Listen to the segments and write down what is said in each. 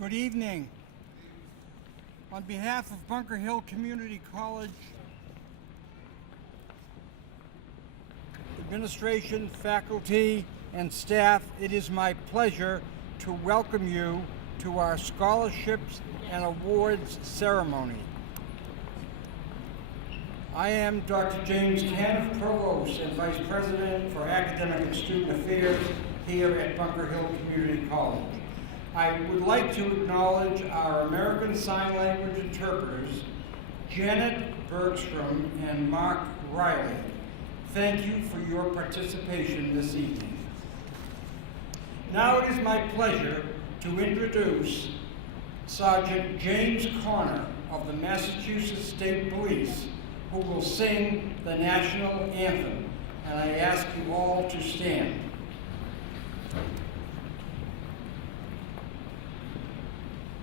Good evening. On behalf of Bunker Hill Community College administration, faculty, and staff, it is my pleasure to welcome you to our scholarships and awards ceremony. I am Dr. James Kenneth, Provost and Vice President for Academic and Student Affairs here at Bunker Hill Community College. I would like to acknowledge our American Sign Language interpreters, Janet Bergstrom and Mark Riley. Thank you for your participation this evening. Now it is my pleasure to introduce Sergeant James Conner of the Massachusetts State Police, who will sing the national anthem, and I ask you all to stand.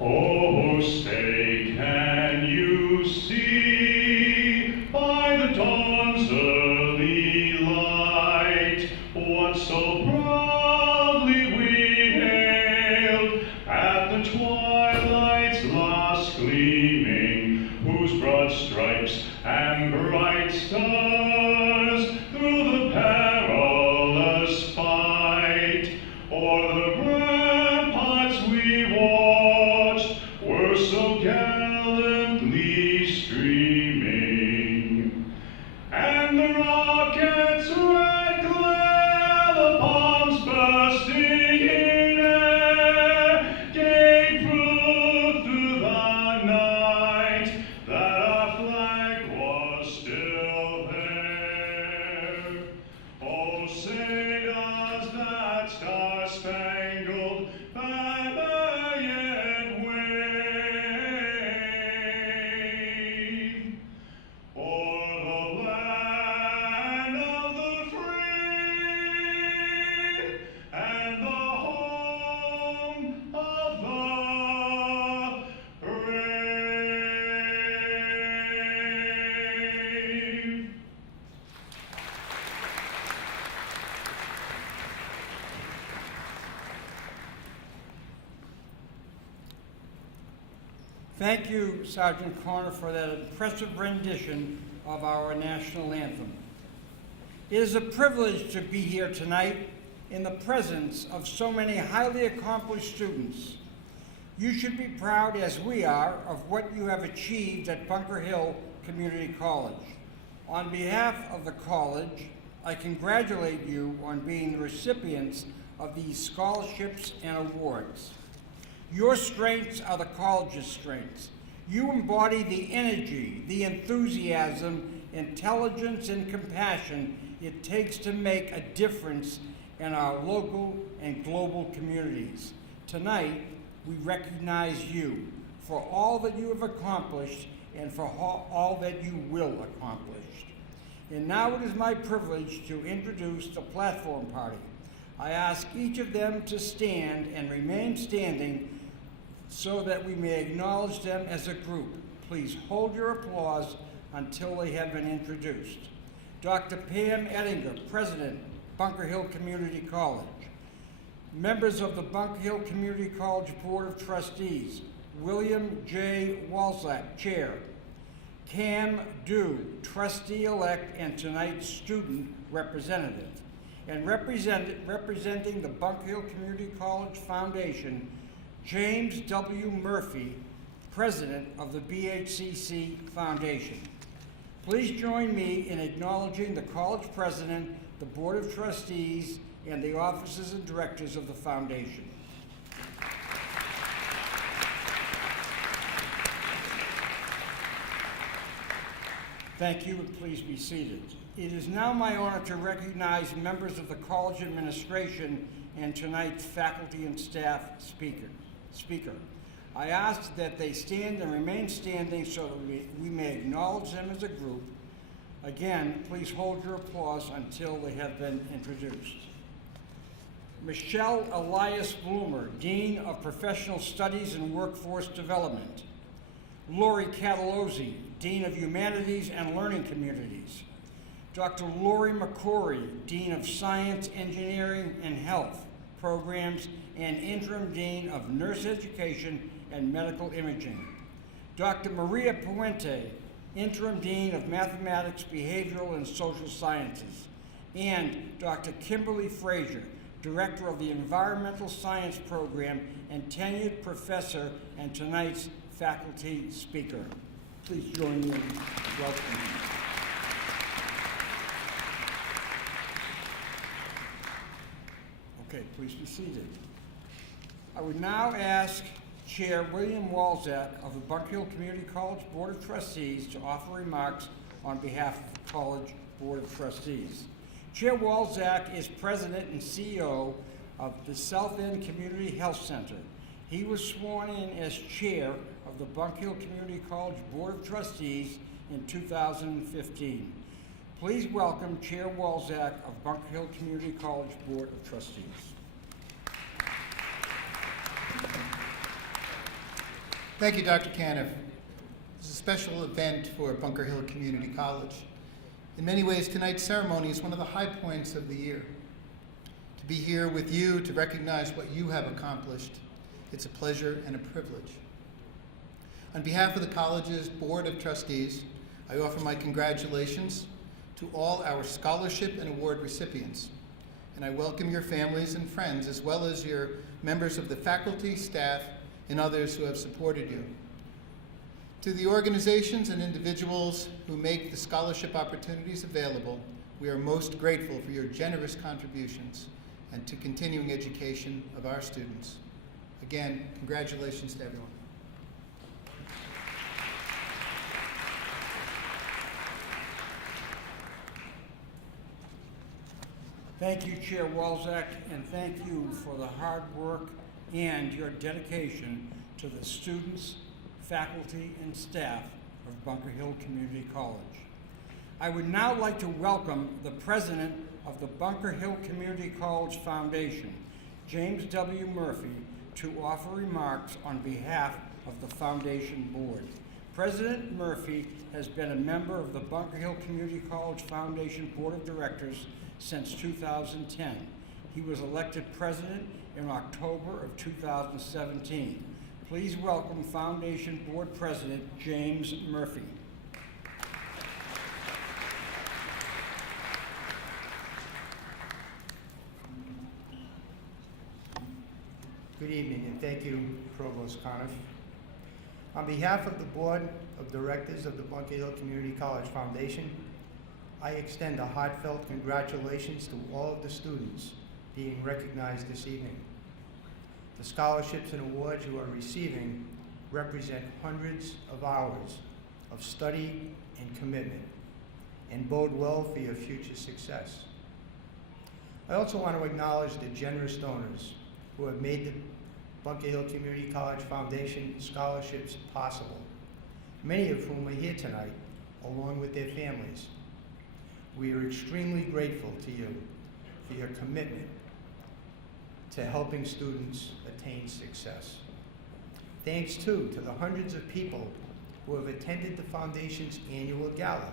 Oh, say, can you see by the dawn's early light what so proudly we hailed at the twilight's last gleaming, whose broad stripes and bright stars through the perilous fight o'er the ramparts we watched were so gallantly streaming, and the rocket's red glare, the bombs bursting in air, gave proof through the night that our flag was still there. Oh, say does that star-spangled banner yet wave o'er the land of the free and the home of the brave? Thank you, Sergeant Conner, for that impressive rendition of our national anthem. It is a privilege to be here tonight in the presence of so many highly accomplished students. You should be proud, as we are, of what you have achieved at Bunker Hill Community College. On behalf of the college, I congratulate you on being the recipients of these scholarships and awards. Your strengths are the college's strengths. You embody the energy, the enthusiasm, intelligence, and compassion it takes to make a difference in our local and global communities. Tonight, we recognize you for all that you have accomplished and for all that you will accomplish. And now it is my privilege to introduce the platform party. I ask each of them to stand and remain standing so that we may acknowledge them as a group. Please hold your applause until they have been introduced. Dr. Pam Ettinger, President, Bunker Hill Community College. Members of the Bunker Hill Community College Board of Trustees, William J. Walzak, Chair. Cam Dew, Trustee-elect and tonight's student representative. And representing the Bunker Hill Community College Foundation, James W. Murphy, President of the BHCC Foundation. Please join me in acknowledging the college president, the Board of Trustees, and the officers and directors of the foundation. Thank you, and please be seated. It is now my honor to recognize members of the college administration and tonight's faculty and staff speaker. I ask that they stand and remain standing so that we may acknowledge them as a group. Again, please hold your applause until they have been introduced. Michelle Elias Bloomer, Dean of Professional Studies and Workforce Development. Lori Catalozzi, Dean of Humanities and Learning Communities. Dr. Lori McCory, Dean of Science, Engineering, and Health Programs and Interim Dean of Nurse Education and Medical Imaging. Dr. Maria Puente, Interim Dean of Mathematics, Behavioral, and Social Sciences. And Dr. Kimberly Frazier, Director of the Environmental Science Program and tenured professor and tonight's faculty speaker. Please join me in welcoming. Okay, please be seated. I would now ask Chair William Walczak of the Bunker Hill Community College Board of Trustees to offer remarks on behalf of the College Board of Trustees. Chair Walczak is President and CEO of the South End Community Health Center. He was sworn in as Chair of the Bunker Hill Community College Board of Trustees in 2015. Please welcome Chair Walczak of Bunker Hill Community College Board of Trustees. Thank you, Dr. Caniff. This is a special event for Bunker Hill Community College. In many ways, tonight's ceremony is one of the high points of the year. To be here with you to recognize what you have accomplished, it's a pleasure and a privilege. On behalf of the college's Board of Trustees, I offer my congratulations to all our scholarship and award recipients, and I welcome your families and friends, as well as your members of the faculty, staff, and others who have supported you. To the organizations and individuals who make the scholarship opportunities available, we are most grateful for your generous contributions and to continuing education of our students. Again, congratulations to everyone. Thank you, Chair Walczak, and thank you for the hard work and your dedication to the students, faculty, and staff of Bunker Hill Community College. I would now like to welcome the President of the Bunker Hill Community College Foundation, James W. Murphy, to offer remarks on behalf of the Foundation Board. President Murphy has been a member of the Bunker Hill Community College Foundation Board of Directors since 2010. He was elected president in October of 2017. Please welcome Foundation Board President James Murphy. Good evening, and thank you, Provost Coniff. On behalf of the Board of Directors of the Bunker Hill Community College Foundation, I extend a heartfelt congratulations to all of the students being recognized this evening. The scholarships and awards you are receiving represent hundreds of hours of study and commitment and bode well for your future success. I also want to acknowledge the generous donors who have made the Bunker Hill Community College Foundation scholarships possible, many of whom are here tonight, along with their families. We are extremely grateful to you for your commitment to helping students attain success. Thanks, too, to the hundreds of people who have attended the Foundation's annual gala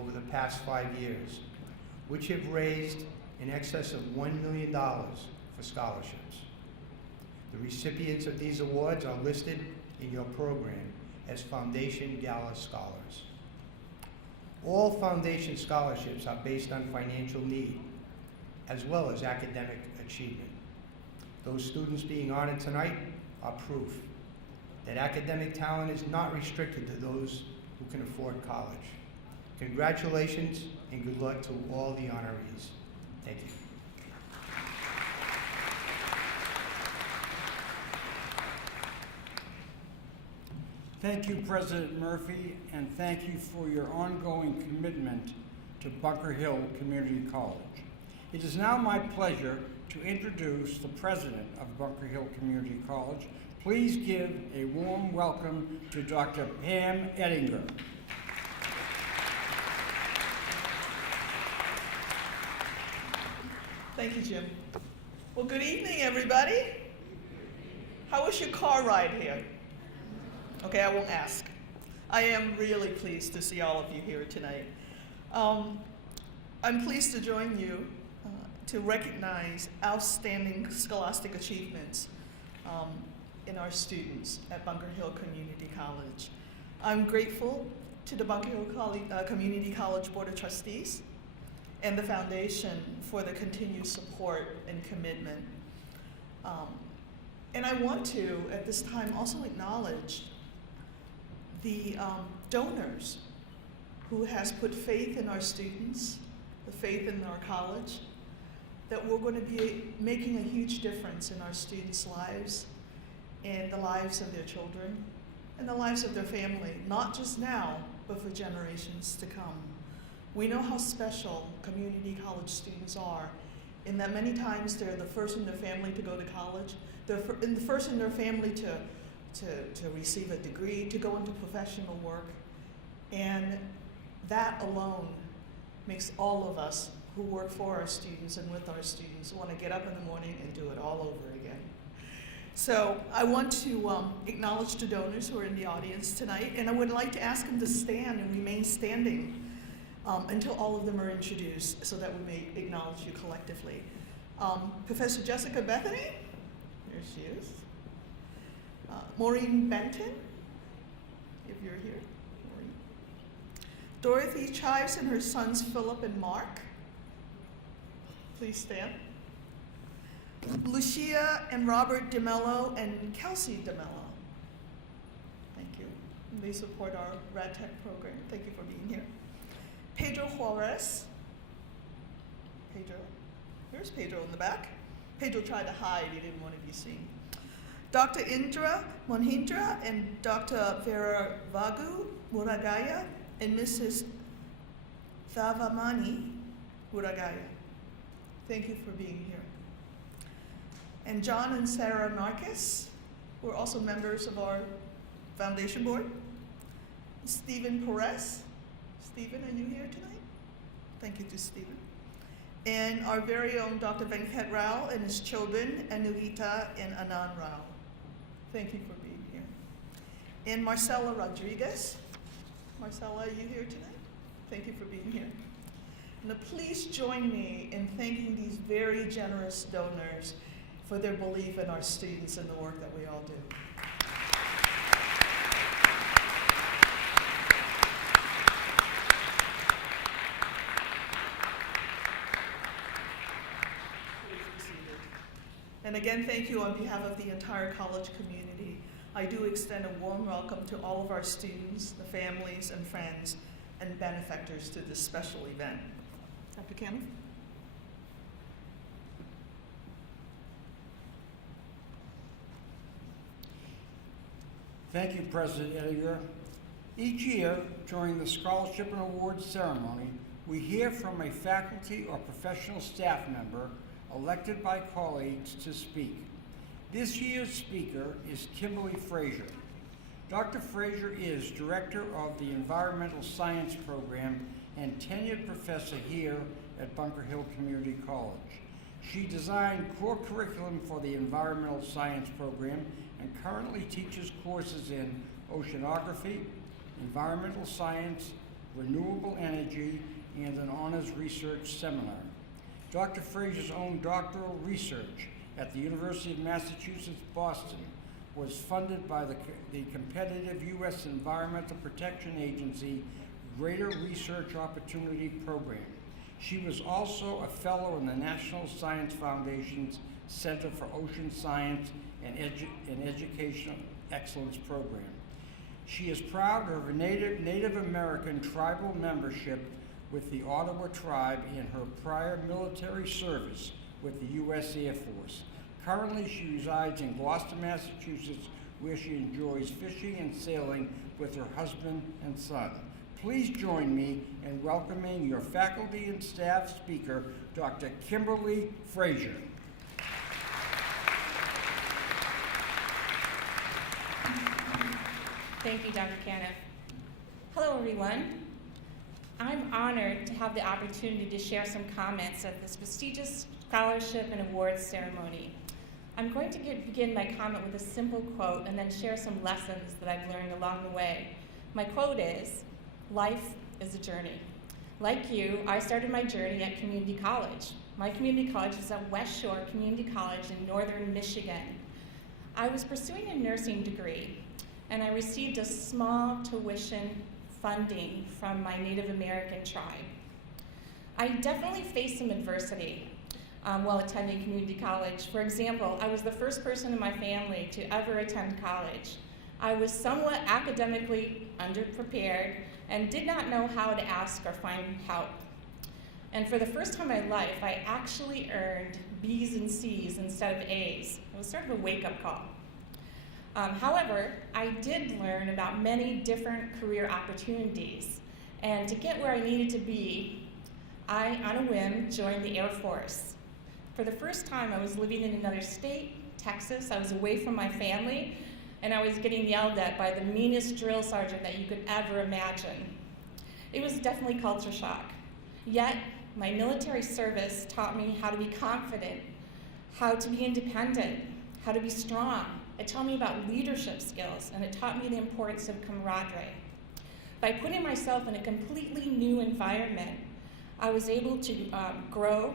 over the past 5 years, which have raised in excess of $1 million for scholarships. The recipients of these awards are listed in your program as Foundation Gala Scholars. All Foundation scholarships are based on financial need, as well as academic achievement. Those students being honored tonight are proof that academic talent is not restricted to those who can afford college. Congratulations and good luck to all the honorees. Thank you. Thank you, President Murphy, and thank you for your ongoing commitment to Bunker Hill Community College. It is now my pleasure to introduce the President of Bunker Hill Community College. Please give a warm welcome to Dr. Pam Ettinger. Thank you, Jim. Well, good evening, everybody. How was your car ride here? Okay, I won't ask. I am really pleased to see all of you here tonight. I'm pleased to join you to recognize outstanding scholastic achievements in our students at Bunker Hill Community College. I'm grateful to the Bunker Hill Community College Board of Trustees and the Foundation for the continued support and commitment. And I want to, at this time, also acknowledge the donors who has put faith in our students, the faith in our college, that we're going to be making a huge difference in our students' lives and the lives of their children and the lives of their family, not just now, but for generations to come. We know how special community college students are, in that many times they're the first in their family to go to college, they're the first in their family to receive a degree, to go into professional work, and that alone makes all of us who work for our students and with our students want to get up in the morning and do it all over again. So I want to acknowledge the donors who are in the audience tonight, and I would like to ask them to stand and remain standing until all of them are introduced, so that we may acknowledge you collectively. Professor Jessica Bethany, here she is. Maureen Benton, if you're here. Maureen. Dorothy Chives and her sons Philip and Mark. Please stand. Lucia and Robert DeMello and Kelsey DeMello. Thank you. They support our RadTech program. Thank you for being here. Pedro Juarez. Pedro. Here's Pedro in the back. Pedro tried to hide. He didn't want to be seen. Dr. Indra Monhindra and Dr. Vera Vagu Muragaya and Mrs. Thavamani Muragaya. Thank you for being here. And John and Sarah Marcus, who are also members of our foundation board. Stephen Perez. Stephen, are you here tonight? Thank you to Stephen. And our very own Dr. Venkat Rao and his children, Anuhita and Anand Rao. Thank you for being here. And Marcela Rodriguez. Marcela, are you here tonight? Thank you for being here. Now please join me in thanking these very generous donors for their belief in our students and the work that we all do. And again, thank you on behalf of the entire college community. I do extend a warm welcome to all of our students, the families and friends, and benefactors to this special event. Dr. Caniff? Thank you, President Edgar. Each year, during the Scholarship and Awards ceremony, we hear from a faculty or professional staff member elected by colleagues to speak. This year's speaker is Kimberly Frazier. Dr. Frazier is Director of the Environmental Science Program and tenured professor here at Bunker Hill Community College. She designed core curriculum for the Environmental Science Program and currently teaches courses in oceanography, environmental science, renewable energy, and an honors research seminar. Dr. Frazier's own doctoral research at the University of Massachusetts, Boston, was funded by the competitive U.S. Environmental Protection Agency Greater Research Opportunity Program. She was also a fellow in the National Science Foundation's Center for Ocean Science and Educational Excellence Program. She is proud of her Native American tribal membership with the Ottawa tribe in her prior military service with the U.S. Air Force. Currently, she resides in Gloucester, Massachusetts, where she enjoys fishing and sailing with her husband and son. Please join me in welcoming your faculty and staff speaker, Dr. Kimberly Frazier. Thank you, Dr. Caniff. Hello, everyone. I'm honored to have the opportunity to share some comments at this prestigious scholarship and awards ceremony. I'm going to begin my comment with a simple quote and then share some lessons that I've learned along the way. My quote is, "Life is a journey." Like you, I started my journey at community college. My community college was at West Shore Community College in northern Michigan. I was pursuing a nursing degree, and I received a small tuition funding from my Native American tribe. I definitely faced some adversity while attending community college. For example, I was the first person in my family to ever attend college. I was somewhat academically underprepared and did not know how to ask or find help. And for the first time in my life, I actually earned B's and C's instead of A's. It was sort of a wake-up call. However, I did learn about many different career opportunities. And to get where I needed to be, I, on a whim, joined the Air Force. For the first time, I was living in another state, Texas. I was away from my family, and I was getting yelled at by the meanest drill sergeant that you could ever imagine. It was definitely culture shock. Yet, my military service taught me how to be confident, how to be independent, how to be strong. It taught me about leadership skills, and it taught me the importance of camaraderie. By putting myself in a completely new environment, I was able to grow,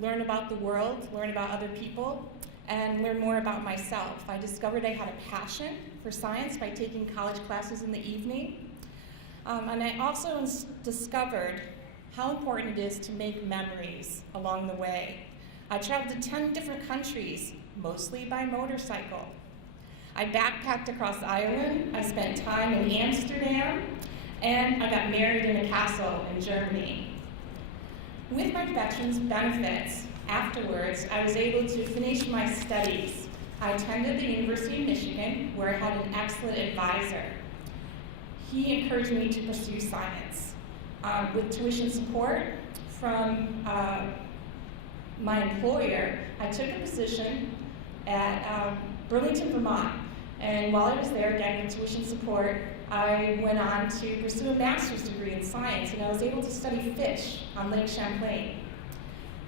learn about the world, learn about other people, and learn more about myself. I discovered I had a passion for science by taking college classes in the evening. And I also discovered how important it is to make memories along the way. I traveled to 10 different countries, mostly by motorcycle. I backpacked across Ireland, I spent time in Amsterdam, and I got married in a castle in Germany. With my veterans benefits, afterwards, I was able to finish my studies. I attended the University of Michigan, where I had an excellent advisor. He encouraged me to pursue science. With tuition support from my employer, I took a position at Burlington, Vermont. And while I was there getting tuition support, I went on to pursue a master's degree in science, and I was able to study fish on Lake Champlain.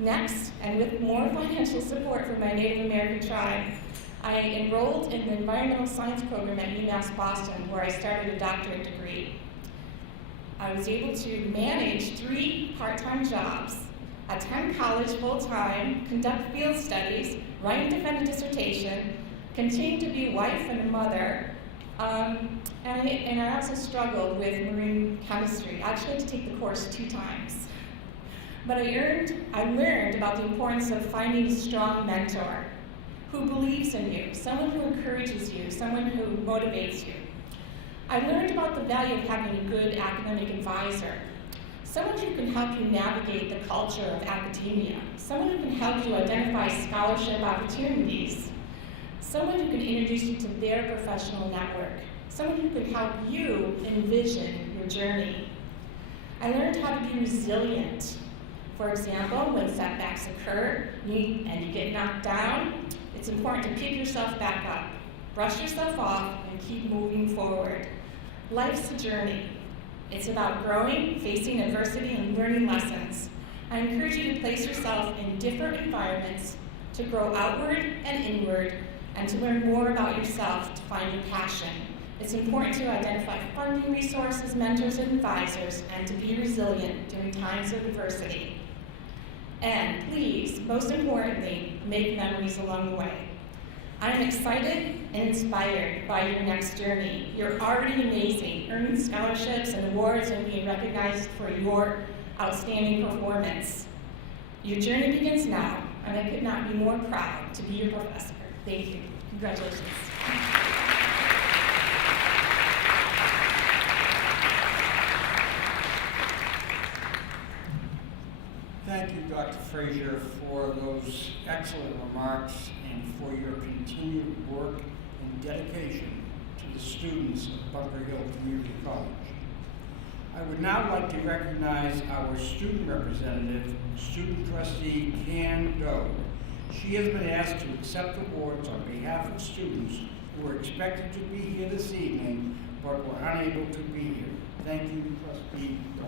Next, and with more financial support from my Native American tribe, I enrolled in the environmental science program at UMass Boston, where I started a doctorate degree. I was able to manage 3 part-time jobs, attend college full-time, conduct field studies, write and defend a dissertation, continue to be a wife and a mother, and I also struggled with marine chemistry. I actually had to take the course 2 times. But I learned about the importance of finding a strong mentor who believes in you, someone who encourages you, someone who motivates you. I learned about the value of having a good academic advisor, someone who can help you navigate the culture of academia, someone who can help you identify scholarship opportunities, someone who can introduce you to their professional network, someone who can help you envision your journey. I learned how to be resilient. For example, when setbacks occur and you get knocked down, it's important to pick yourself back up, brush yourself off, and keep moving forward. Life's a journey. It's about growing, facing adversity, and learning lessons. I encourage you to place yourself in different environments to grow outward and inward, and to learn more about yourself to find your passion. It's important to identify funding resources, mentors, and advisors, and to be resilient during times of adversity. And please, most importantly, make memories along the way. I'm excited and inspired by your next journey. You're already amazing, earning scholarships and awards and being recognized for your outstanding performance. Your journey begins now, and I could not be more proud to be your professor. Thank you. Congratulations. Thank you, Dr. Frazier, for those excellent remarks and for your continued work and dedication to the students of Bunker Hill Community College. I would now like to recognize our student representative, student trustee Can Doe. She has been asked to accept awards on behalf of students who were expected to be here this evening but were unable to be here. Thank you, Trustee Doe.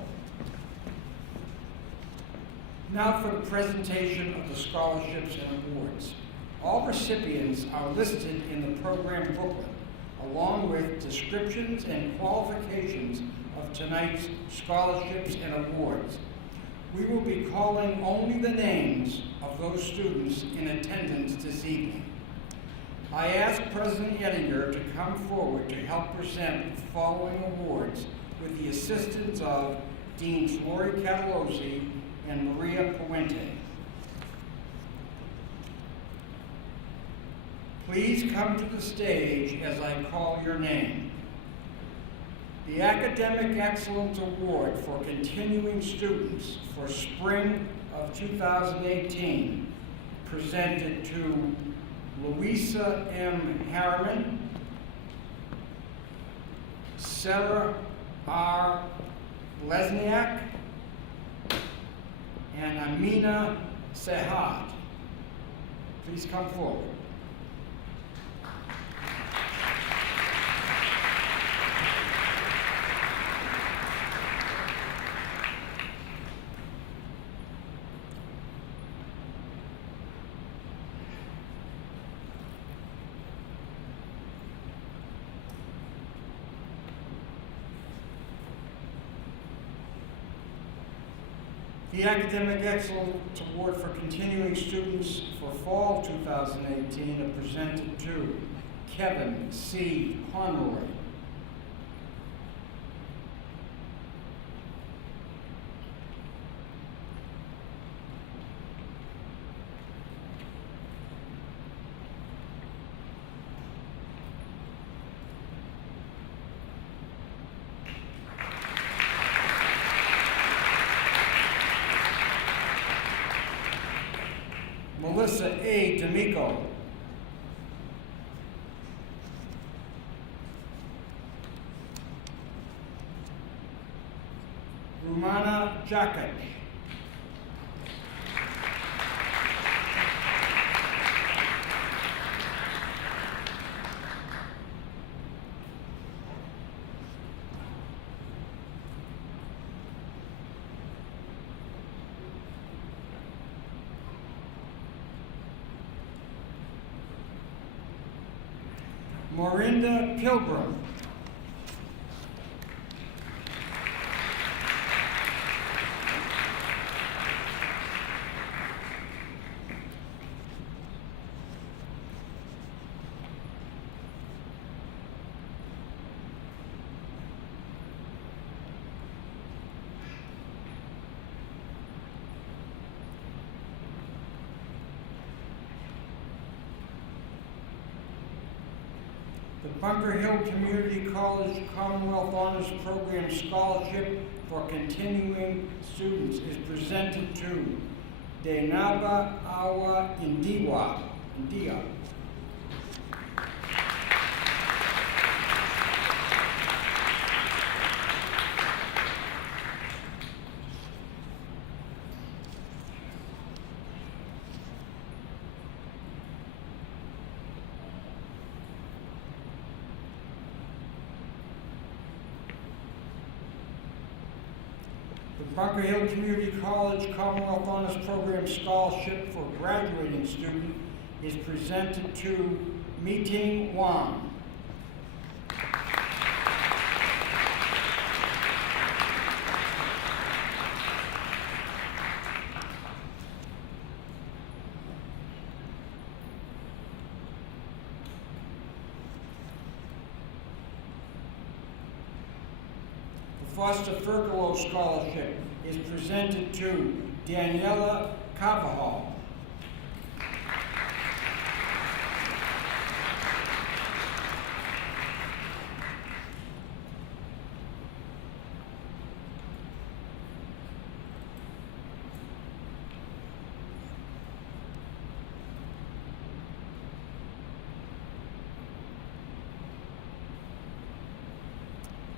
Now for the presentation of the scholarships and awards. All recipients are listed in the program booklet, along with descriptions and qualifications of tonight's scholarships and awards. We will be calling only the names of those students in attendance this evening. I ask President Ettinger to come forward to help present the following awards with the assistance of Deans Lori Catalozzi and Maria Puente. Please come to the stage as I call your name. The Academic Excellence Award for continuing students for spring of 2018 presented to Louisa M. Harriman, Sarah R. Lesniak, and Amina Sehat. Please come forward. The Academic Excellence Award for continuing students for fall 2018 are presented to Kevin C. Conroy, Melissa A. D'Amico, Rumana Jakic, Morinda Pilgrim, the Bunker Hill Community College Commonwealth Honors Program Scholarship for continuing students is presented to Denaba Awa India. The Bunker Hill Community College Commonwealth Honors Program Scholarship for graduating student is presented to Meeting Wang. Foster Fergalo Scholarship is presented to Daniela Carvajal.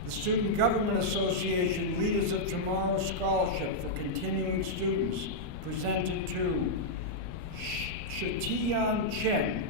The Student Government Association Leaders of Tomorrow Scholarship for continuing students presented to Shetian Chen.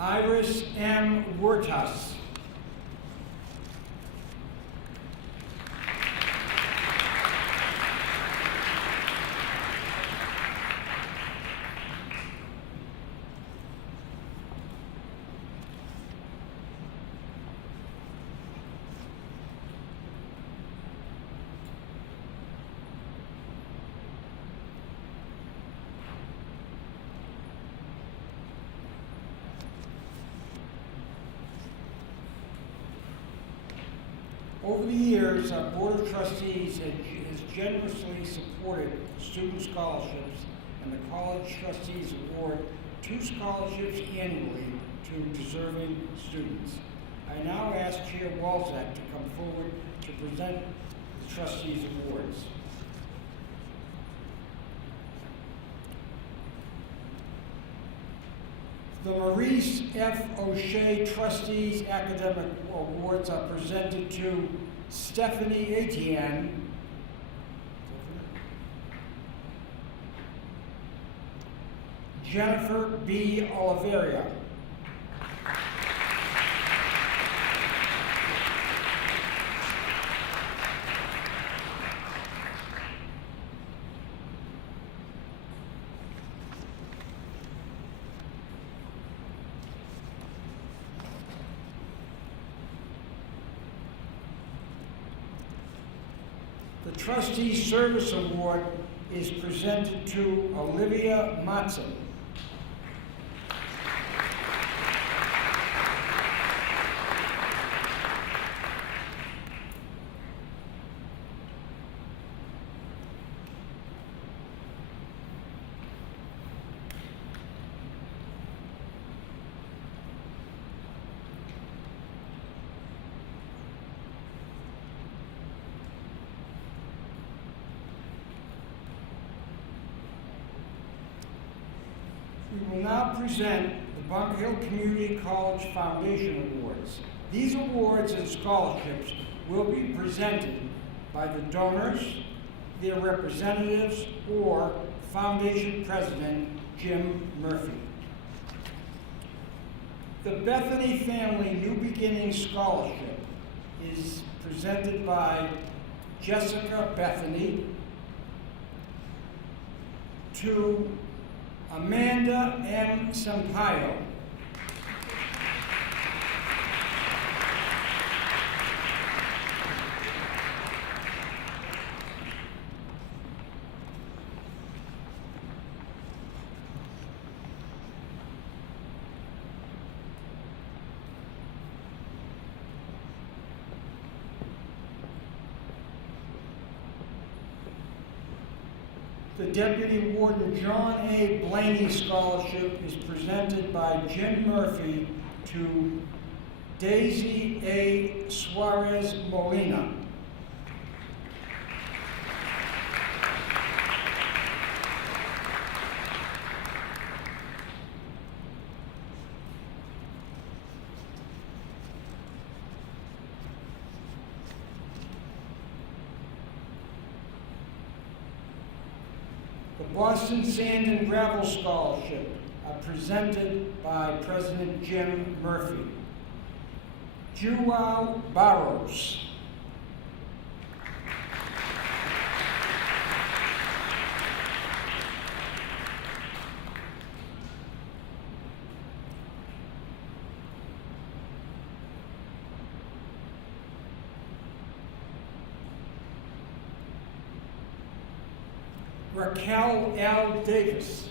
Iris M. Wertas. Over the years, our Board of Trustees has generously supported student scholarships, and the College Trustees award 2 scholarships annually to deserving students. I now ask Chair Walzak to come forward to present the Trustees Awards. The Maurice F. O'Shea Trustees Academic Awards are presented to Stephanie Etienne, Jennifer B. Oliveria, the Trustee Service Award is presented to Olivia Matson. We will now present the Bunker Hill Community College Foundation Awards. These awards and scholarships will be presented by the donors, their representatives, or Foundation President Jim Murphy. The Bethany Family New Beginnings Scholarship is presented by Jessica Bethany to Amanda M. Sampaio, the Deputy Warden John A. Blaney Scholarship is presented by Jim Murphy to Daisy A. Suarez Molina. The Boston Sand and Gravel Scholarship are presented by President Jim Murphy. Joao Barros. Raquel L. Davis.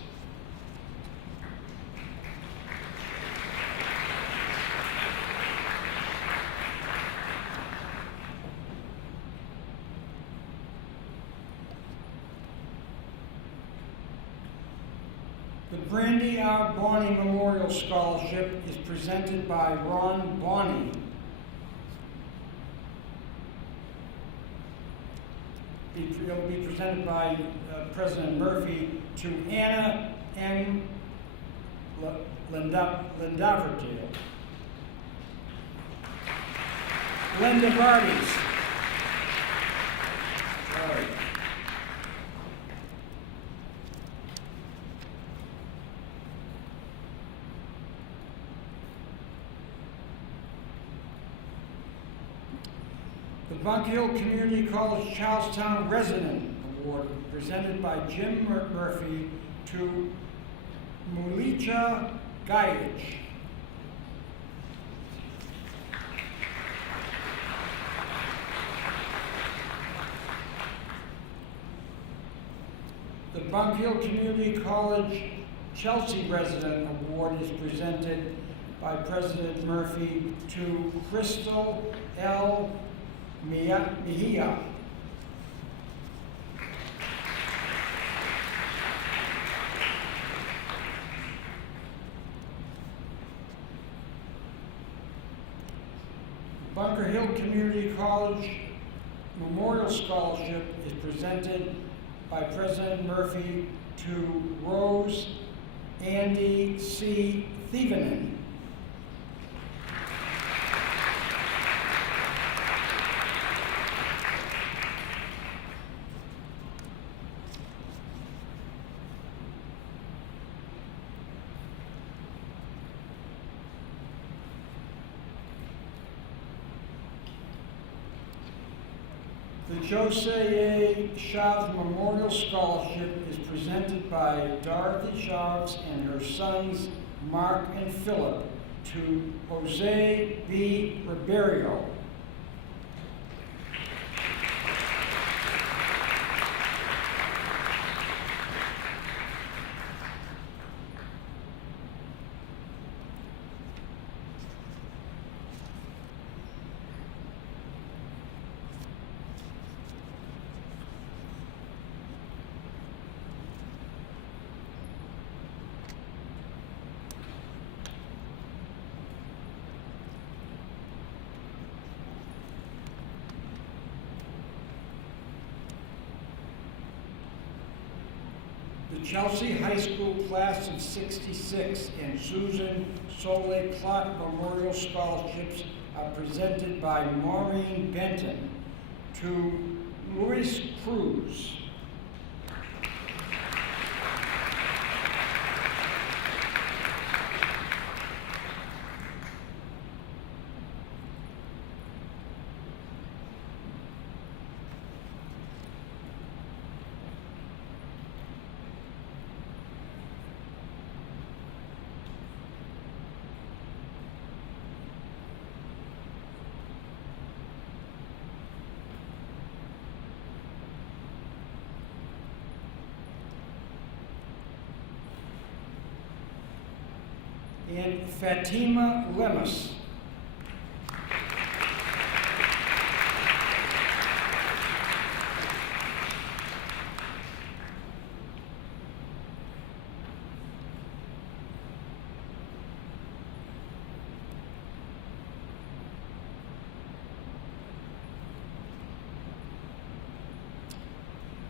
The Brandy R. Bonney Memorial Scholarship is presented by Ron Bonney. It will be presented by President Murphy to Anna M. Lindavertale. Linda Barties. Sorry. Bunker Hill Community College Charlestown Resident Award presented by Jim Murphy to Mulicha Gajic. The Bunker Hill Community College Chelsea Resident Award is presented by President Murphy to Crystal L. Mejia. Bunker Hill Community College Memorial Scholarship is presented by President Murphy to Rose Andy C. Thievenin. The Jose A. Chaves Memorial Scholarship is presented by Dorothy Chaves and her sons Mark and Philip to Jose B. Ribeiro. The Chelsea High School Class of '66 and Susan Soleil Clark Memorial Scholarships are presented by Maureen Benton to Luis Cruz. And Fatima Lemus.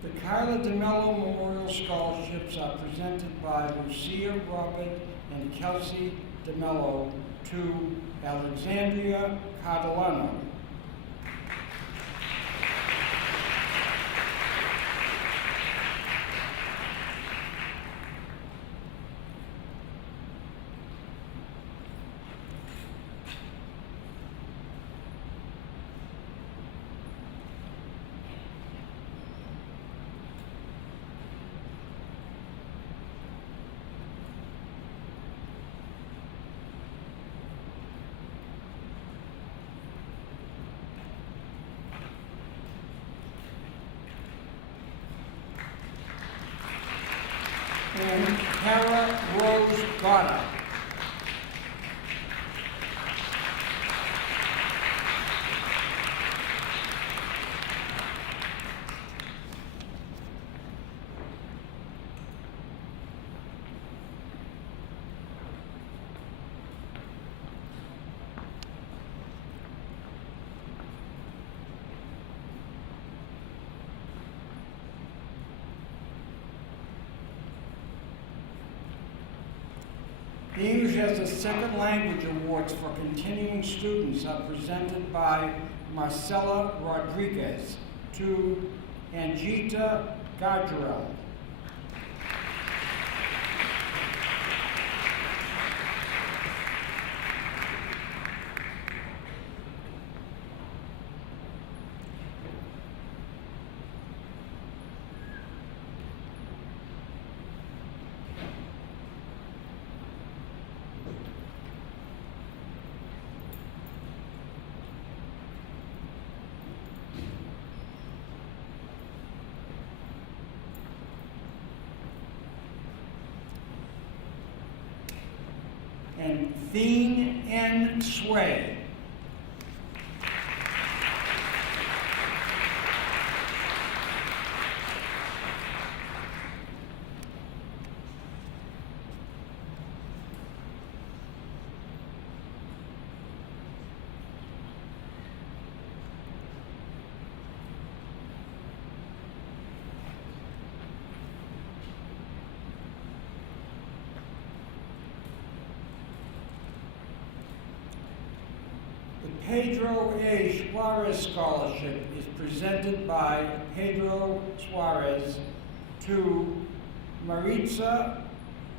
The Carla DeMello Memorial Scholarships are presented by Lucia Robert and Kelsey DeMello to Alexandria Catalano. And Kara Rose Goddard. The English as a Second Language Awards for continuing students are presented by Marcela Rodriguez to Angita Gardrell. and Thien N. Sway. The Pedro A. Suarez Scholarship is presented by Pedro Suarez to Maritza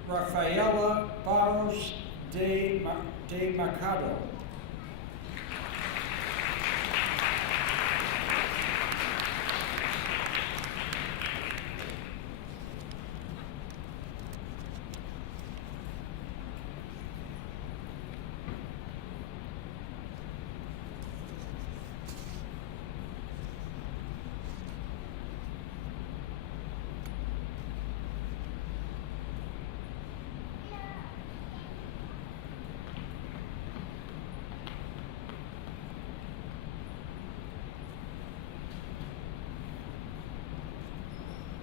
Rafaela Barros de Mercado.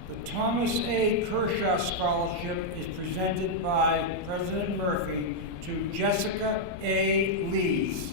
The Thomas A. Kershaw Scholarship is presented by President Murphy to Jessica A. Lees.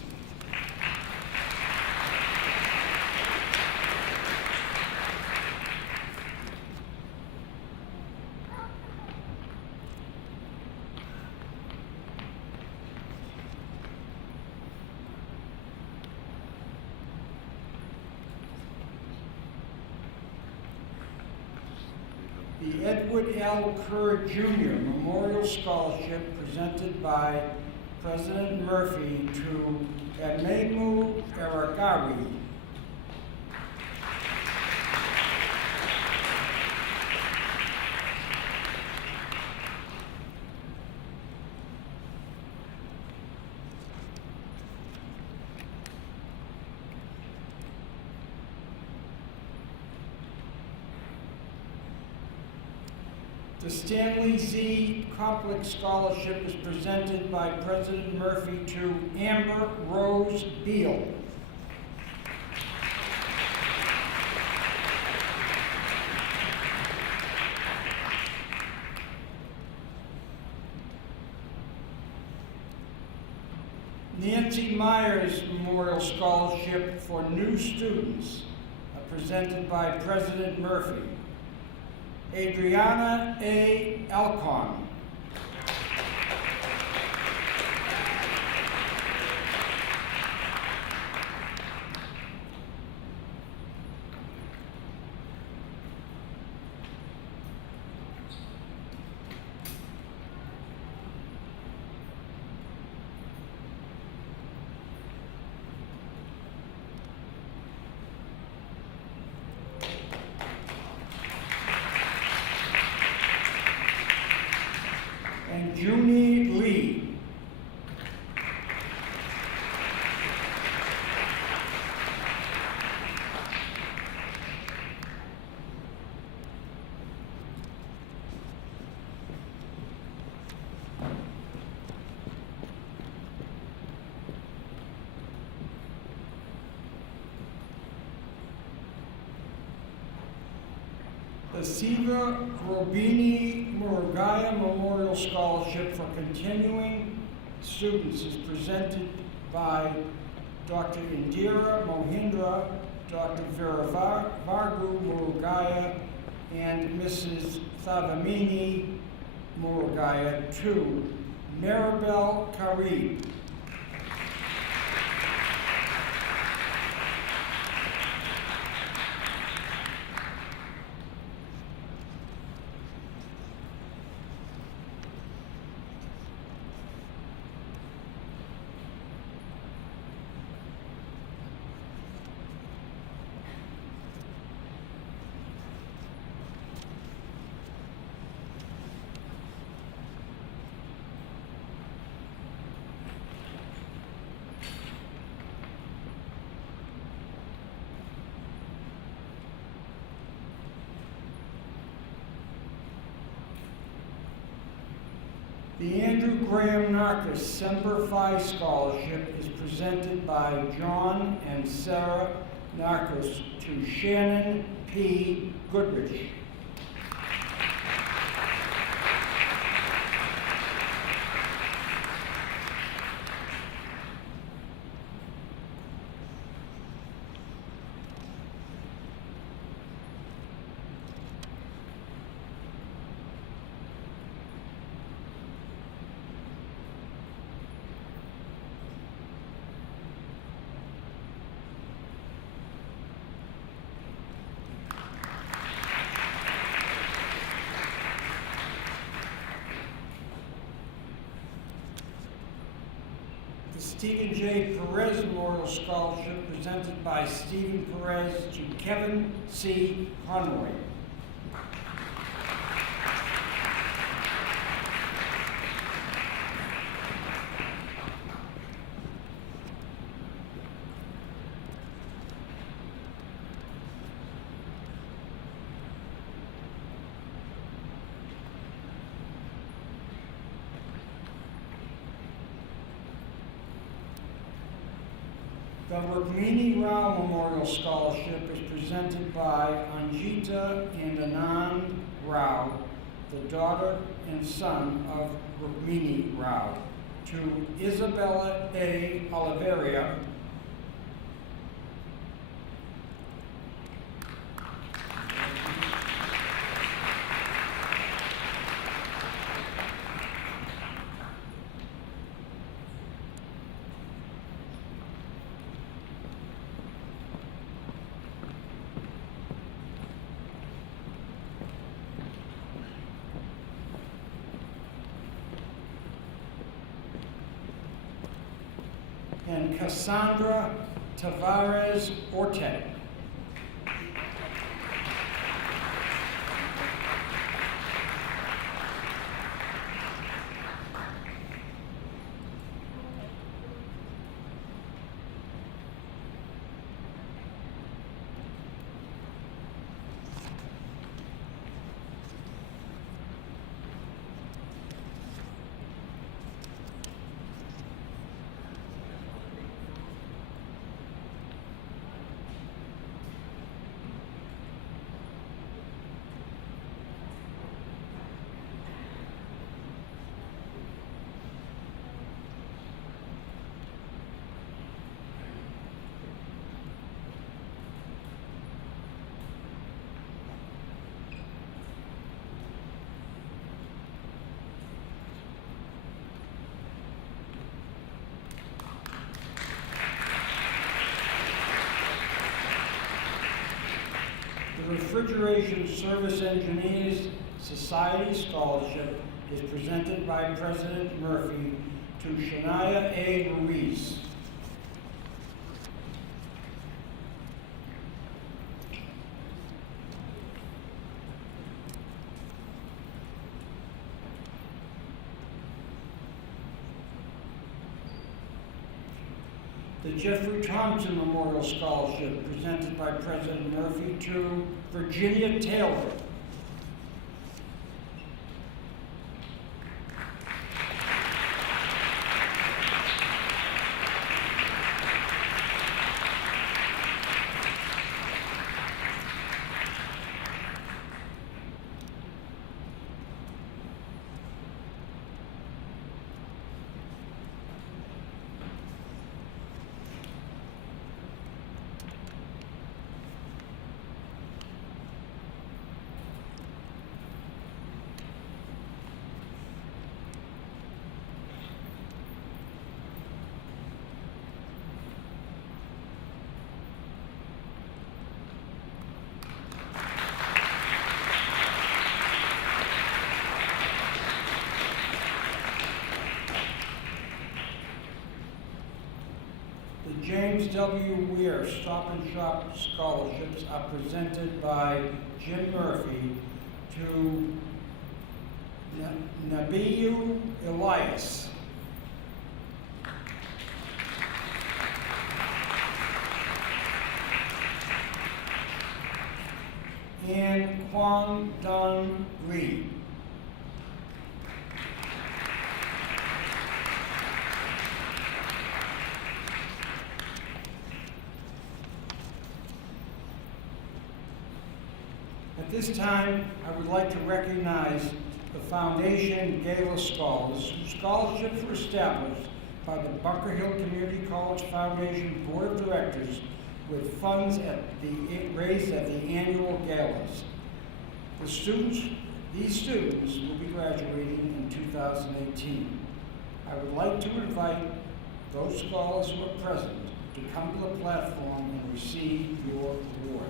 The Edward L. Kerr Jr. Memorial Scholarship presented by President Murphy to Ememu Eragari. The Stanley Z. Koplik Scholarship is presented by President Murphy to Amber Rose Beal. Nancy Myers Memorial Scholarship for New Students, presented by President Murphy. Adriana A. Alcon. And Junie Lee. The Siva Robini Murugaya Memorial Scholarship for Continuing Students is presented by Dr. Indira Mohindra, Dr. Vera Vargu Murugaya, and Mrs. Thavamini Murugaya to Maribel Karib. The Andrew Graham Narcus Semper Fi Scholarship is presented by John and Sarah Narcus to Shannon P. Goodrich. The Stephen J. Perez Memorial Scholarship presented by Stephen Perez to Kevin C. Conroy. The Rukmini Rao Memorial Scholarship is presented by Anjita and Anand Rao, the daughter and son of Rukmini Rao, to Isabella A. Oliveira, and Cassandra Tavares Orte. The Refrigeration Service Engineers Society Scholarship is presented by President Murphy to Shania A. Ruiz. The Jeffrey Thompson Memorial Scholarship presented by President Murphy to Virginia Taylor. The James W. Weir Stop and Shop Scholarships are presented by Jim Murphy to Nabiyu Elias. And Kwang Dun Lee. this time, I would like to recognize the Foundation Gala Scholars, whose scholarships were established by the Bunker Hill Community College Foundation Board of Directors with funds raised at the annual galas. These students will be graduating in 2018. I would like to invite those scholars who are present to come to the platform and receive your award.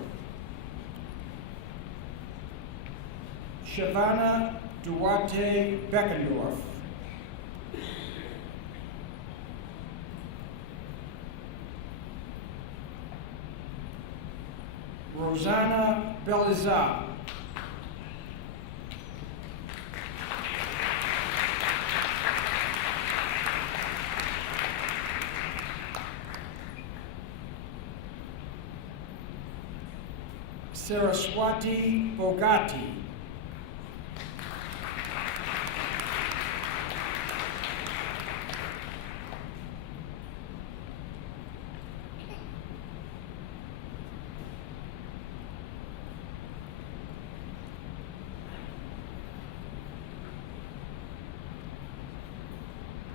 Shavana Duarte Beckendorf. Rosanna Belizar. Saraswati Bogati.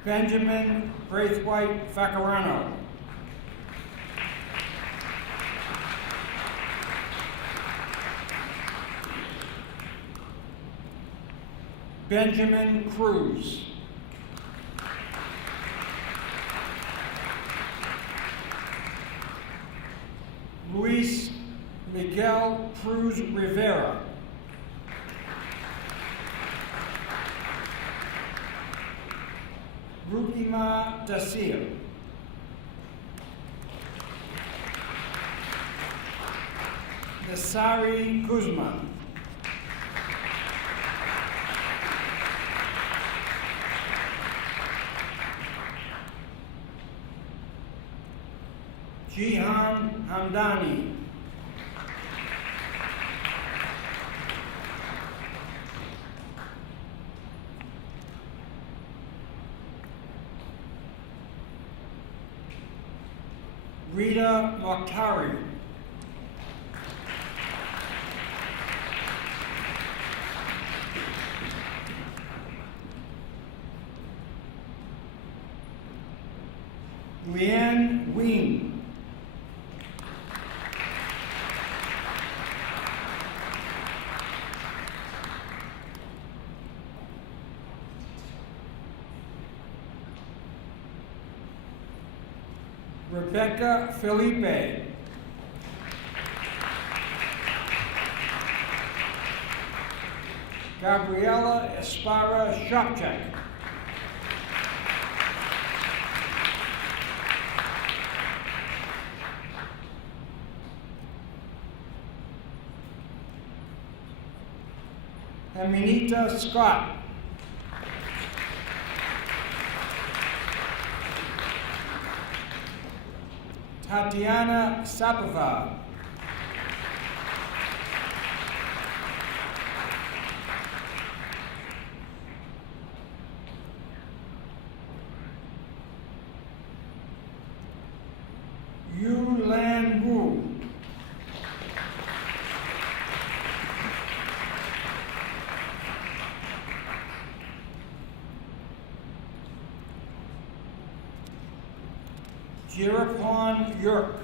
Benjamin Braithwaite Faccarano. Benjamin Cruz. Luis Miguel Cruz Rivera. Rutima Dacia. Nasari Guzman. Jihan Hamdani. Rita Mokhtari. Leanne Ween. Rebecca Felipe. Gabriela Espara Shopchak. Aminita Scott. Tatiana Sapova. Yu Lan Wu. Jirapon Yerk.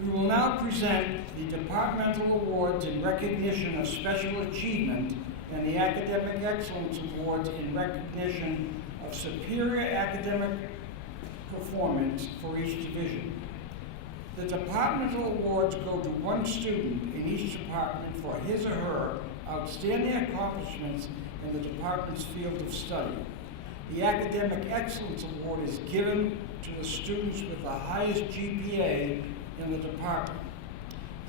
We will now present the departmental awards in recognition of special achievement and the Academic Excellence Awards in recognition of superior academic performance for each division. The departmental awards go to one student in each department for his or her outstanding accomplishments in the department's field of study. The Academic Excellence Award is given to the students with the highest GPA in the department.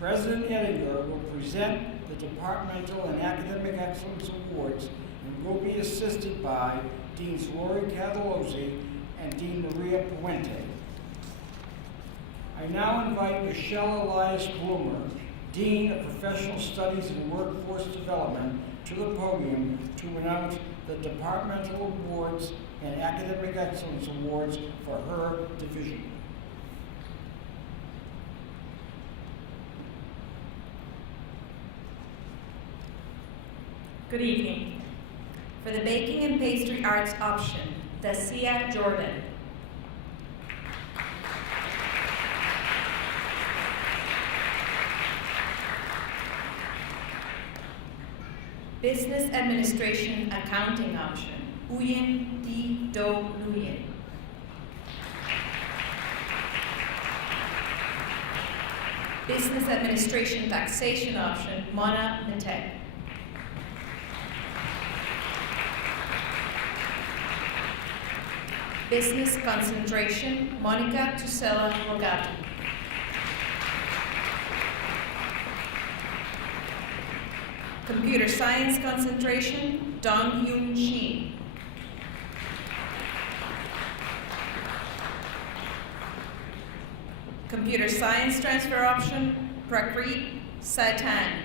President Ettinger will present the Departmental and Academic Excellence Awards and will be assisted by Deans Lori Catalozzi and Dean Maria Puente. I now invite Michelle Elias Bloomer, Dean of Professional Studies and Workforce Development, to the podium to announce the departmental awards and academic excellence awards for her division. Good evening. For the Baking and Pastry Arts option, Dacia Jordan. Business Administration Accounting option, Uyen D. Do Nguyen. Business Administration Taxation option, Mona Meteg. Business Concentration, Monica Tusela Rogato. Computer Science Concentration, Dong Yoon Shin. Computer Science Transfer option, Prakrit Saitan.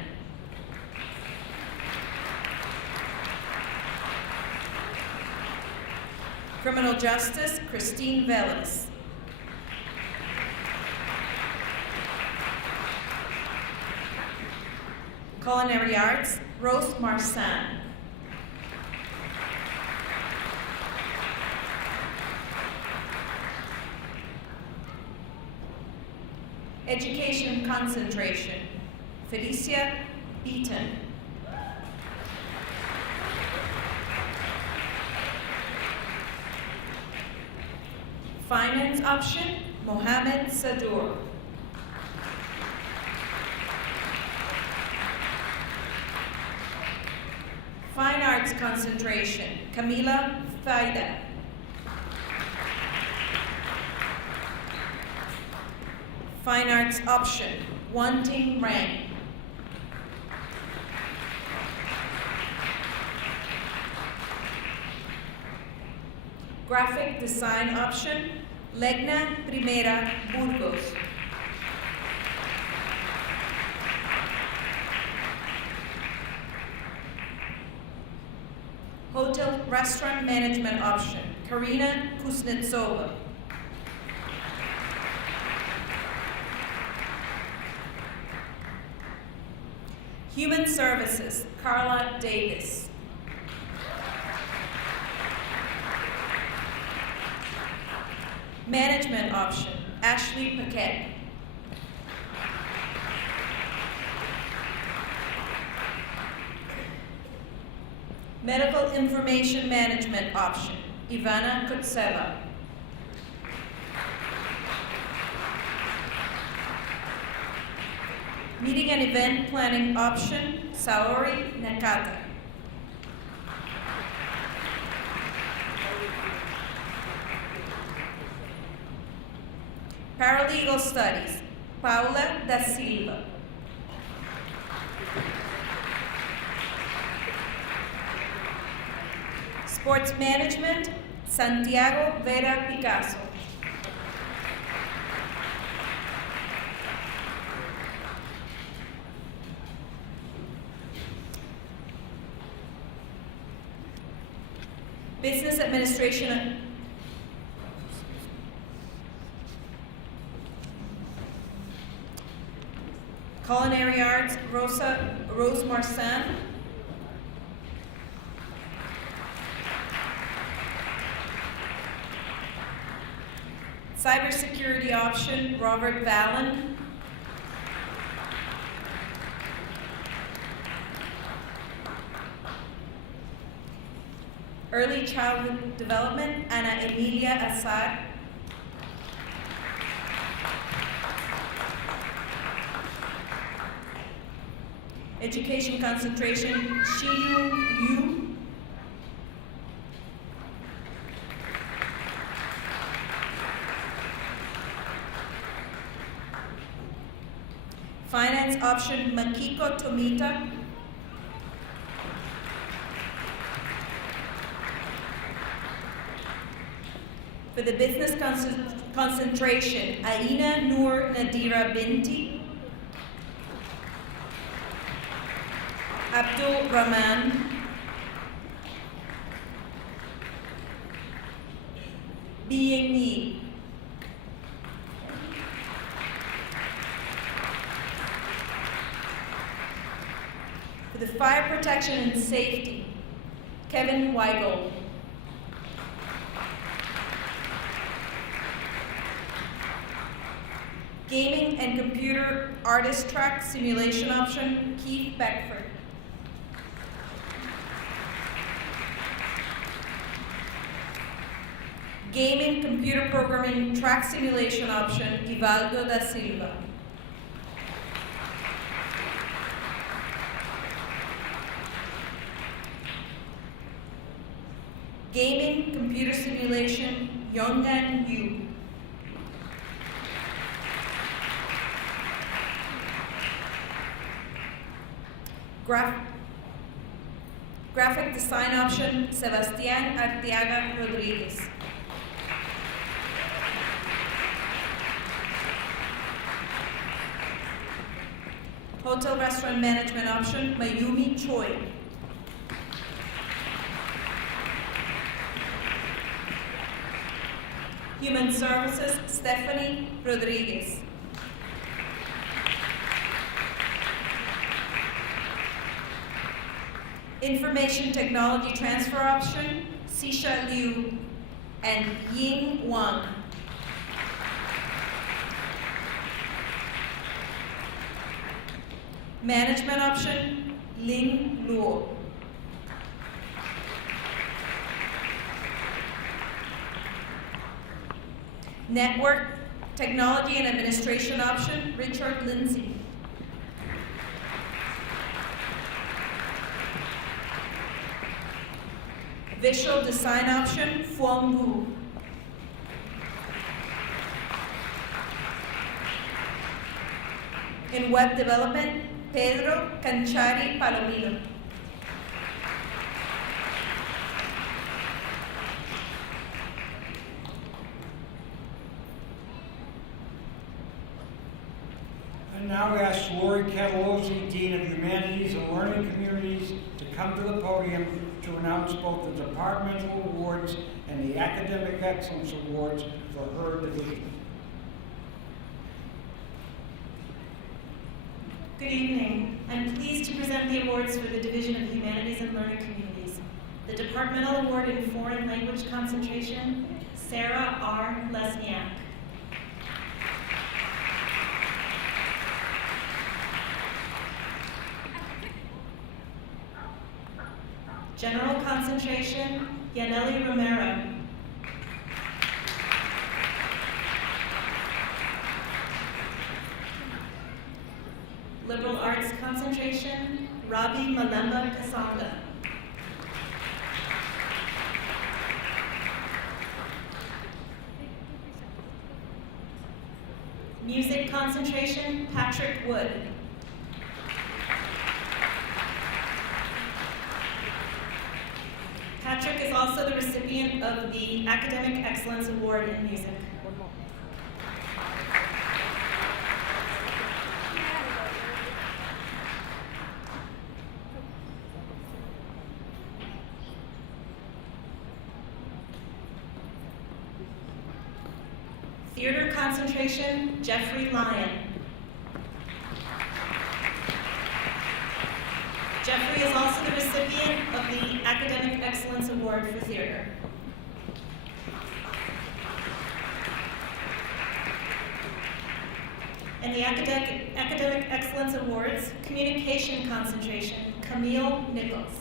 Criminal Justice, Christine Velas. Culinary Arts, Rose Marsan. Education Concentration, Felicia Beaton. Finance option, Mohammed Sadur. Fine Arts Concentration, Camila Faida. Fine Arts option, Wan Ting Rang. Graphic Design option, Legna Primera Burgos. Hotel Restaurant Management option, Karina Kuznetsova. Human Services, Carla Davis. Management option, Ashley Paquette. Medical Information Management option, Ivana Kutseva. Meeting and Event Planning option, Saori Nakata. Paralegal Studies, Paula da Silva. Sports Management, Santiago Vera Picasso. Business Administration. Culinary Arts, Rose Marsan. Cybersecurity option, Robert Vallon. Early Childhood Development, Ana Emilia Assad. Education Concentration, Shiyu Yu. Finance option, Makiko Tomita. For the business concentration, Aina Noor Nadira Binti. Abdul Rahman. Being Me. For the Fire Protection and Safety, Kevin Weigel. Gaming and Computer Artist Track Simulation Option, Keith Beckford. Gaming Computer Programming Track Simulation Option, Ivaldo da Silva. Gaming Computer Simulation, Yongdan Yu. Graphic Design Option, Sebastián Arteaga Rodriguez. Hotel Restaurant Management Option, Mayumi Choi. Human Services, Stephanie Rodriguez. Information Technology Transfer Option, Sisha Liu and Ying Wang. Management Option, Ling Luo. Network Technology and Administration Option, Richard Lindsay. Visual Design Option, Fuang Wu. In Web Development, Pedro Canchari Palomino. And now we ask Lori Catalozzi, Dean of Humanities and Learning Communities, to come to the podium to announce both the departmental awards and the Academic Excellence Awards for her division. Good evening. I'm pleased to present the awards for the Division of Humanities and Learning Communities. The Departmental Award in Foreign Language Concentration, Sarah R. Lesniak. General Concentration, Yaneli Romero. Liberal Arts Concentration, Rabi Malemba Kasanga. Music Concentration, Patrick Wood. Patrick is also the recipient of the Academic Excellence Award in Music. Theater Concentration, Jeffrey Lyon. Jeffrey is also the recipient of the Academic Excellence Award for Theater. And the Academic Excellence Awards, Communication Concentration, Camille Nichols.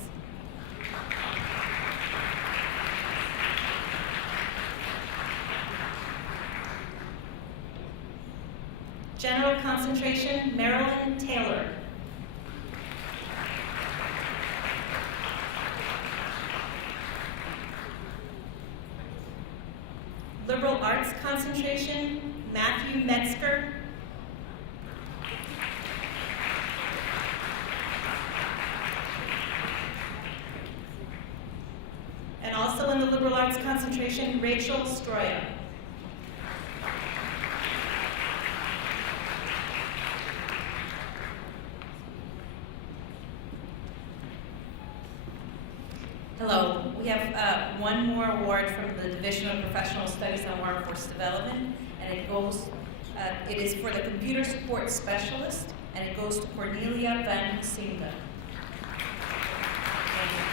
General Concentration, Marilyn Taylor. Liberal Arts Concentration, Matthew Metzger. And also in the Liberal Arts Concentration, Rachel Stroya. Hello, we have one more award from the Division of Professional Studies on Workforce Development, and it is for the Computer Support Specialist, and it goes to Cornelia Van Hasinga. Thank you.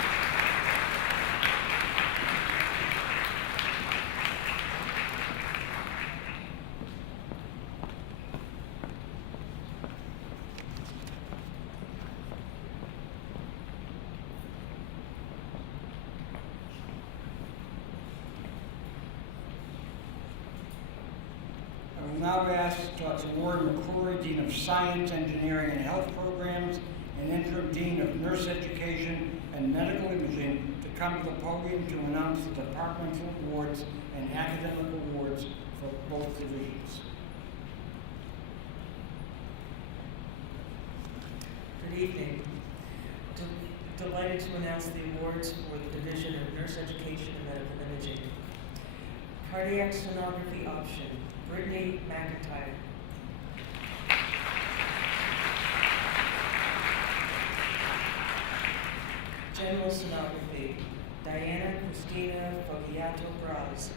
I will now ask to award McCrory Dean of Science, Engineering, and Health Programs and Interim Dean of Nurse Education and Medical Imaging to come to the podium to announce the departmental awards and academic awards for both divisions. Good evening. Delighted to announce the awards for the Division of Nurse Education and Medical Imaging. Cardiac Sonography Option, Brittany McIntyre. General Sonography, Diana Cristina Fogliato Braz.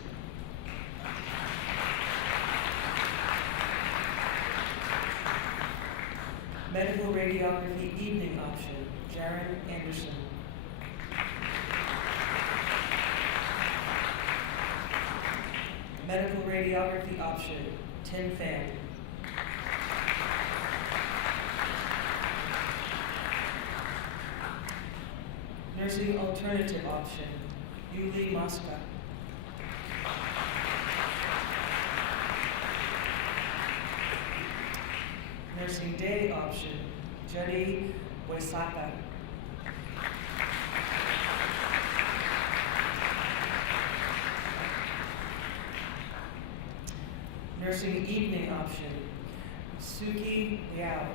Medical Radiography Evening Option, Jaron Anderson. Medical Radiography Option, Tim Pham. Nursing Alternative Option, Yuli Mosca. Nursing Day Option, Jody Waisaka. Nursing Evening Option, Suki Liao.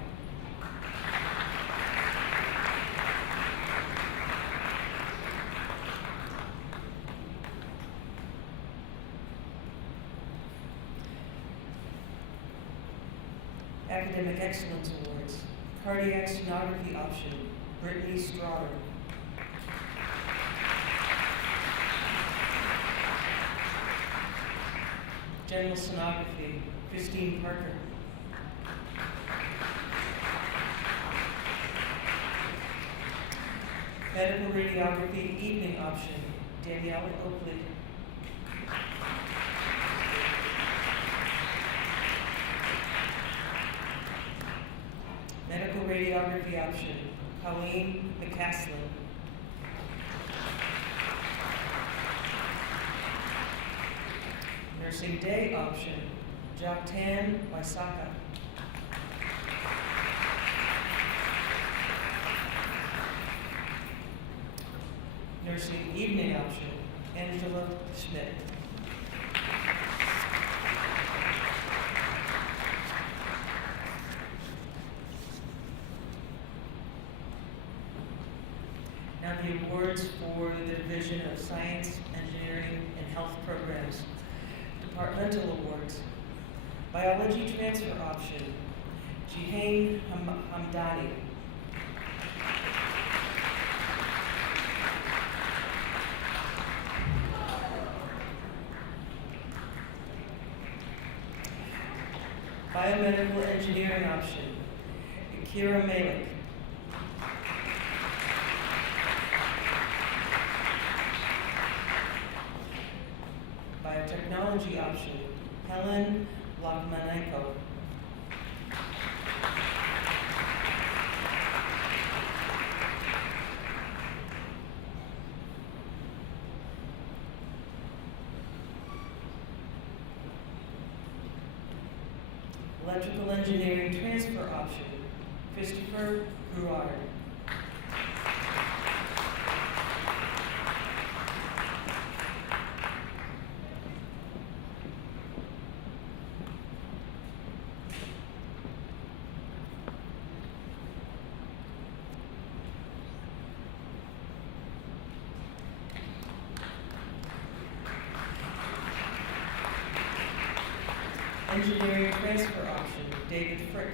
Academic Excellence Awards, Cardiac Sonography Option, Brittany Strauder. General Sonography, Christine Parker. Medical Radiography Evening Option, Danielle Oakley. Medical Radiography Option, Colleen McCaslin. Nursing Day Option, Joktan Waisaka. Nursing Evening Option, Angela Schmidt. Now the awards for the Division of Science, Engineering, and Health Programs. Departmental awards. Biology Transfer Option, Jihain Hamdani. Biomedical Engineering Option, Akira Malik. Biotechnology Option, Helen Lokmanenko. Electrical Engineering Transfer Option, Christopher Gruard. Engineering Transfer Option, David Frick.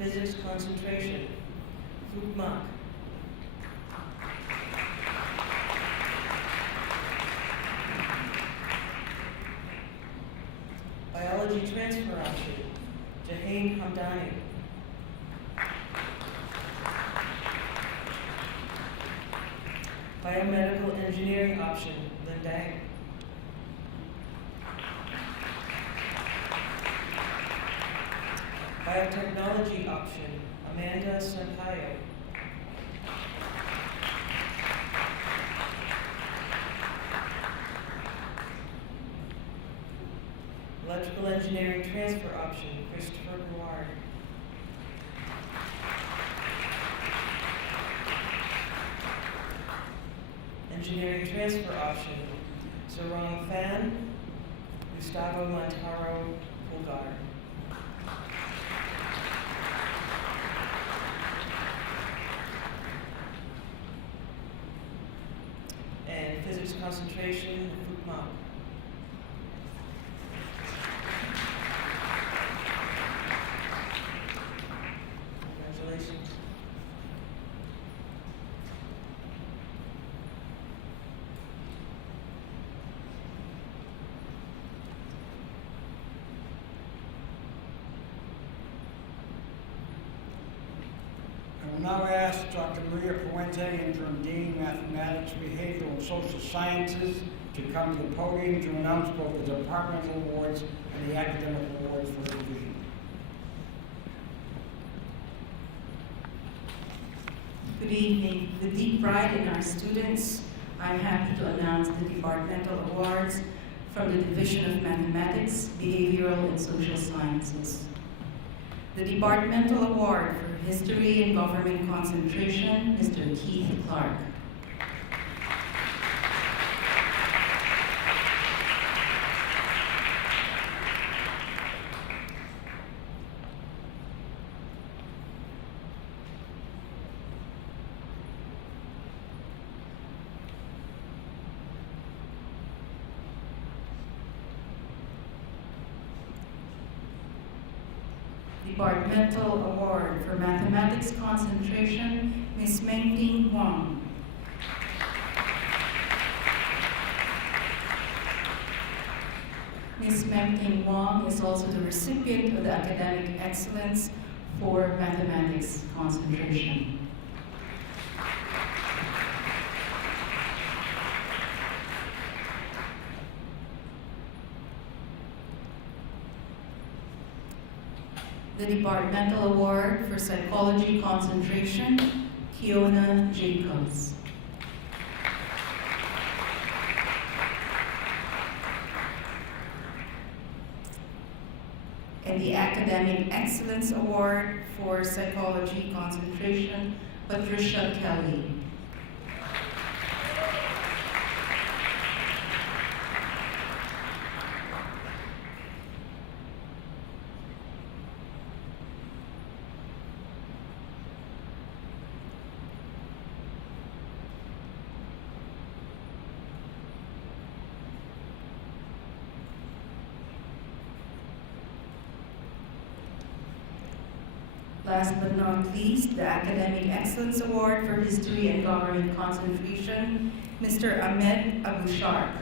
Physics concentration, Luke Mock. Biology transfer option, Jahain Hamdani. Biomedical engineering option, Lynn Dang. Biotechnology option, Amanda Sampaio. Electrical engineering transfer option, Christopher Gouard. Engineering transfer option, Sarong Fan, Gustavo Montaro Pulgar. And physics concentration, Luke Mock. Congratulations. I will now ask Dr. Maria Puente, Interim Dean, Mathematics, Behavioral, and Social Sciences, to come to the podium to announce both the departmental awards and the academic awards for the division. Good evening. With deep pride in our students, I'm happy to announce the departmental awards from the Division of Mathematics, Behavioral, and Social Sciences. The Departmental Award for History and Government Concentration, Mr. Keith Clark. Departmental Award for Mathematics Concentration, Ms. Mengting Wang. Ms. Mengting Wang is also the recipient of the Academic Excellence for Mathematics Concentration. The Departmental Award for Psychology Concentration, Kiona Jacobs. And the Academic Excellence Award for Psychology Concentration, Patricia Kelly. Last but not least, the Academic Excellence Award for History and Government Concentration, Mr. Ahmed Abushark.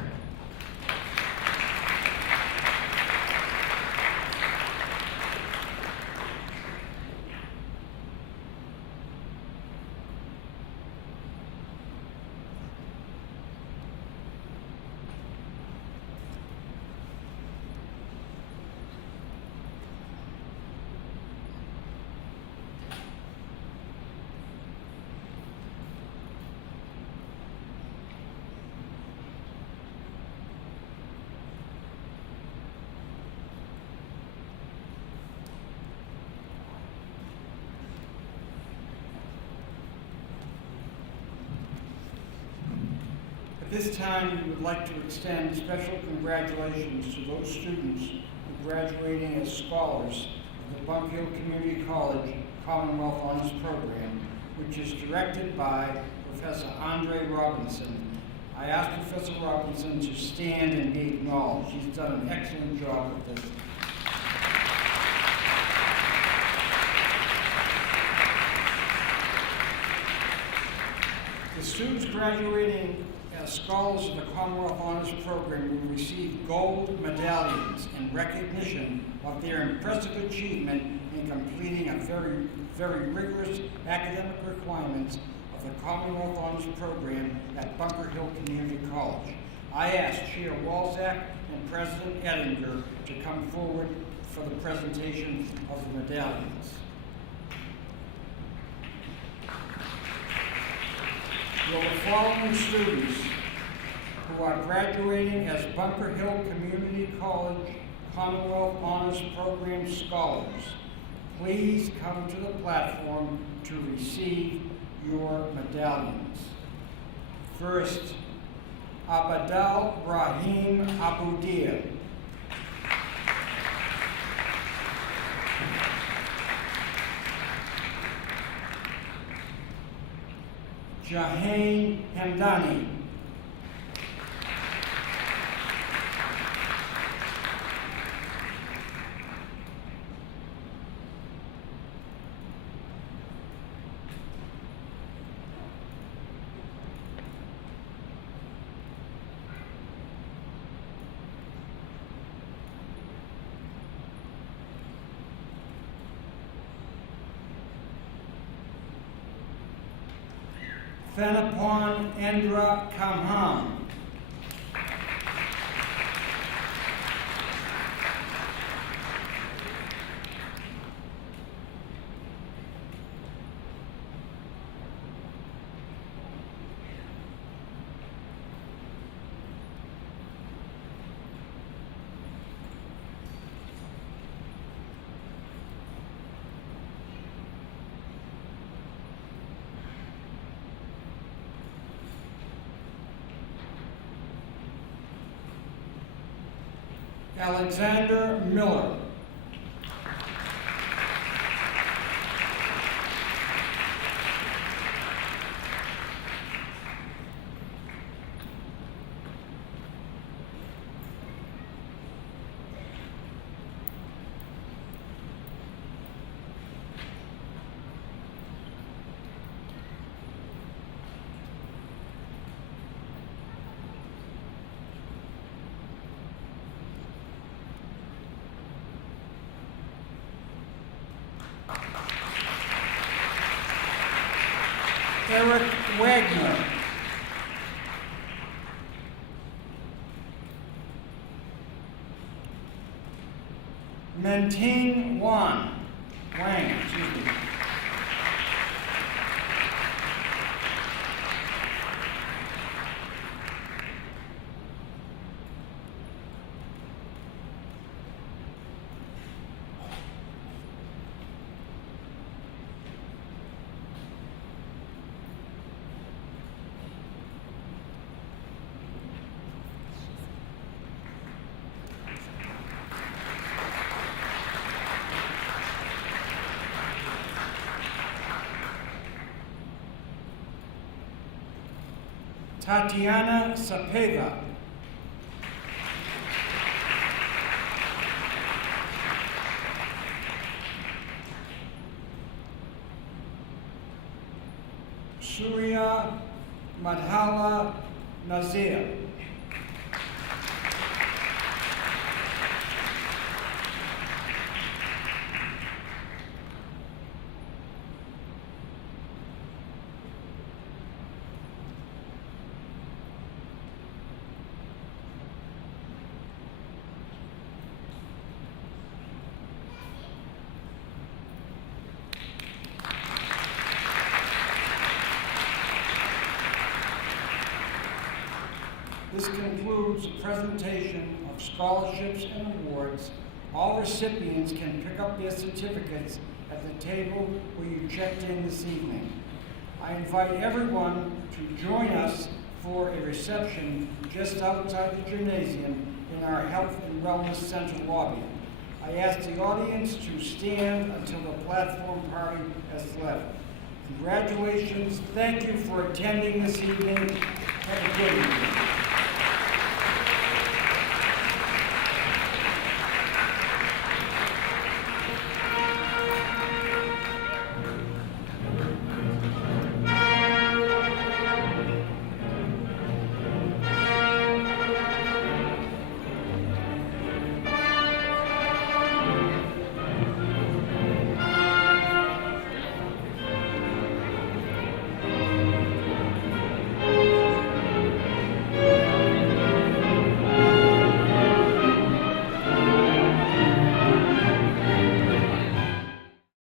At this time, we would like to extend special congratulations to those students who are graduating as scholars of the Bunk Hill Community College Commonwealth Honors Program, which is directed by Professor Andre Robinson. I asked Professor Robinson to stand and be acknowledged. He's done an excellent job with this. students graduating as scholars of the Commonwealth Honors Program will receive gold medallions in recognition of their impressive achievement in completing a very rigorous academic requirements of the Commonwealth Honors Program at Bunker Hill Community College. I ask Chair Walzak and President Ettinger to come forward for the presentation of the medallions. Will the following students who are graduating as Bunker Hill Community College Commonwealth Honors Program scholars please come to the platform to receive your medallions. First, Abadal Rahim Abudir. Jahain Hamdani. Thanapon Endra Kamham. Alexander Miller. Eric Wagner. Menting Wang, excuse me. Tatiana Cepeda. Surya Madhala Nazir. This concludes the presentation of scholarships and awards. All recipients can pick up their certificates at the table where you checked in this evening. I invite everyone to join us for a reception just outside the gymnasium in our Health and Wellness Center lobby. I ask the audience to stand until the platform party has left. Congratulations. Thank you for attending this evening. Have a good evening.